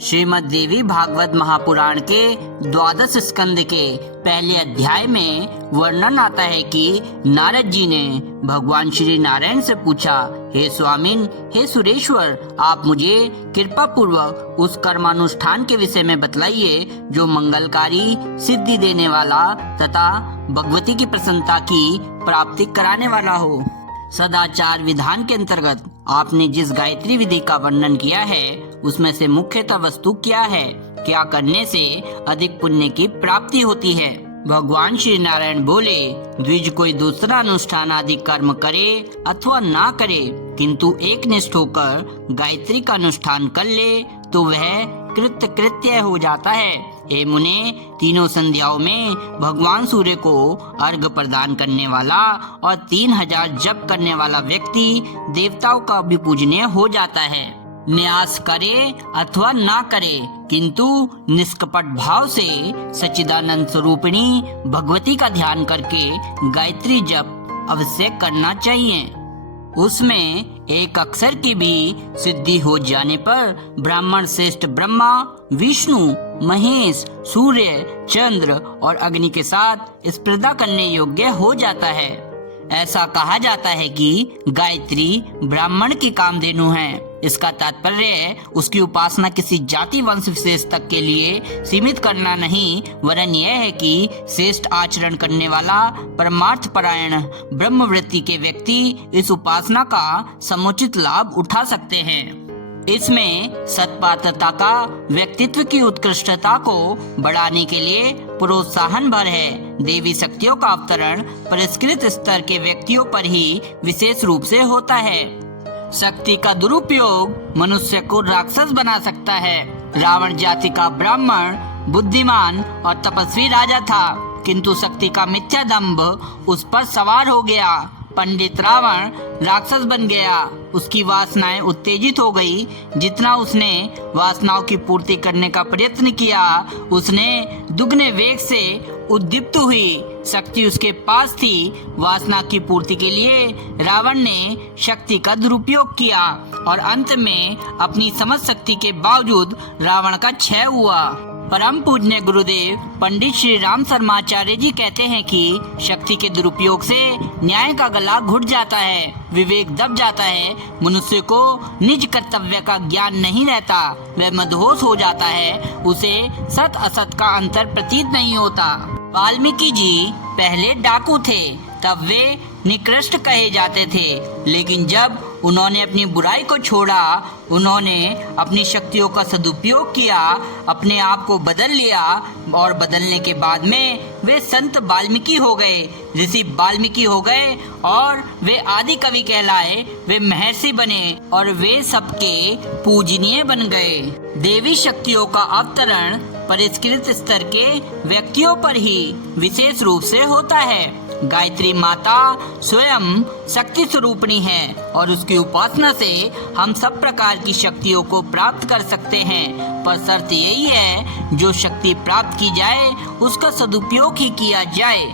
श्रीमद् देवी भागवत महापुराण के 12 स्कंद के पहले अध्याय में वर्णन आता है कि नारद जी ने भगवान श्री नारायण से पूछा, हे स्वामिन, हे सुरेश्वर, आप मुझे कृपा पूर्वक उस कर्मानुष्ठान के विषय में बतलाइए जो मंगलकारी, सिद्धि देने वाला तथा भगवती की प्रसन्नता की प्राप्ति कराने वाला हो। सदाचार विधान के अंतर्गत आपने जिस गायत्री विधि का वर्णन किया है उसमें से मुख्यतः वस्तु क्या है, क्या करने से अधिक पुण्य की प्राप्ति होती है। भगवान श्री नारायण बोले, द्विज कोई दूसरा अनुष्ठान आदि कर्म करे अथवा ना करे किंतु एक निष्ठ होकर गायत्री का अनुष्ठान कर ले तो वह कृत्य हो जाता है। हे मुने, तीनों संध्याओं में भगवान सूर्य को अर्घ प्रदान करने वाला और 3000 जप करने वाला व्यक्ति देवताओं का भी पूजनीय हो जाता है। न्यास करे अथवा ना करे किंतु निष्कपट भाव से सच्चिदानंद स्वरूपिणी भगवती का ध्यान करके गायत्री जप अवश्य करना चाहिए। उसमें एक अक्षर की भी सिद्धि हो जाने पर ब्राह्मण श्रेष्ठ ब्रह्मा, विष्णु, महेश, सूर्य, चंद्र और अग्नि के साथ स्पर्धा करने योग्य हो जाता है। ऐसा कहा जाता है कि गायत्री ब्राह्मण की कामधेनु है। इसका तात्पर्य उसकी उपासना किसी जाति वंश विशेष तक के लिए सीमित करना नहीं, वरन यह है कि श्रेष्ठ आचरण करने वाला परमार्थ परायण ब्रह्मवृत्ति के व्यक्ति इस उपासना का समुचित लाभ उठा सकते हैं। इसमें सत्पात्रता का व्यक्तित्व की उत्कृष्टता को बढ़ाने के लिए प्रोत्साहन भर है। देवी शक्तियों का अवतरण परिष्कृत स्तर के व्यक्तियों पर ही विशेष रूप से होता है। शक्ति का दुरुपयोग मनुष्य को राक्षस बना सकता है। रावण जाति का ब्राह्मण बुद्धिमान और तपस्वी राजा था, किंतु शक्ति का मिथ्या दंभ उस पर सवार हो गया। पंडित रावण राक्षस बन गया। उसकी वासनाएं उत्तेजित हो गई। जितना उसने वासनाओं की पूर्ति करने का प्रयत्न किया, उसने दुगने वेग से उद्दीप्त हुई। शक्ति उसके पास थी। वासना की पूर्ति के लिए रावण ने शक्ति का दुरुपयोग किया और अंत में अपनी समझ शक्ति के बावजूद रावण का क्षय हुआ। परम पूज्य गुरुदेव पंडित श्री राम शर्माचार्य जी कहते हैं कि शक्ति के दुरुपयोग से न्याय का गला घुट जाता है, विवेक दब जाता है, मनुष्य को निज कर्तव्य का ज्ञान नहीं रहता, वह मदहोश हो जाता है, उसे सत असत का अंतर प्रतीत नहीं होता। वाल्मीकि जी पहले डाकू थे, तब वे निकृष्ट कहे जाते थे, लेकिन जब उन्होंने अपनी बुराई को छोड़ा, उन्होंने अपनी शक्तियों का सदुपयोग किया, अपने आप को बदल लिया और बदलने के बाद में वे संत वाल्मीकि हो गए, ऋषि वाल्मीकि हो गए और वे आदि कवि कहलाए, वे महर्षि बने और वे सबके पूजनीय बन गए। देवी शक्तियों का अवतरण परिष्कृत स्तर के व्यक्तियों पर ही विशेष रूप से होता है। गायत्री माता स्वयं शक्ति स्वरूपिणी है और उसकी उपासना से हम सब प्रकार की शक्तियों को प्राप्त कर सकते हैं, पर शर्त यही है जो शक्ति प्राप्त की जाए उसका सदुपयोग ही किया जाए।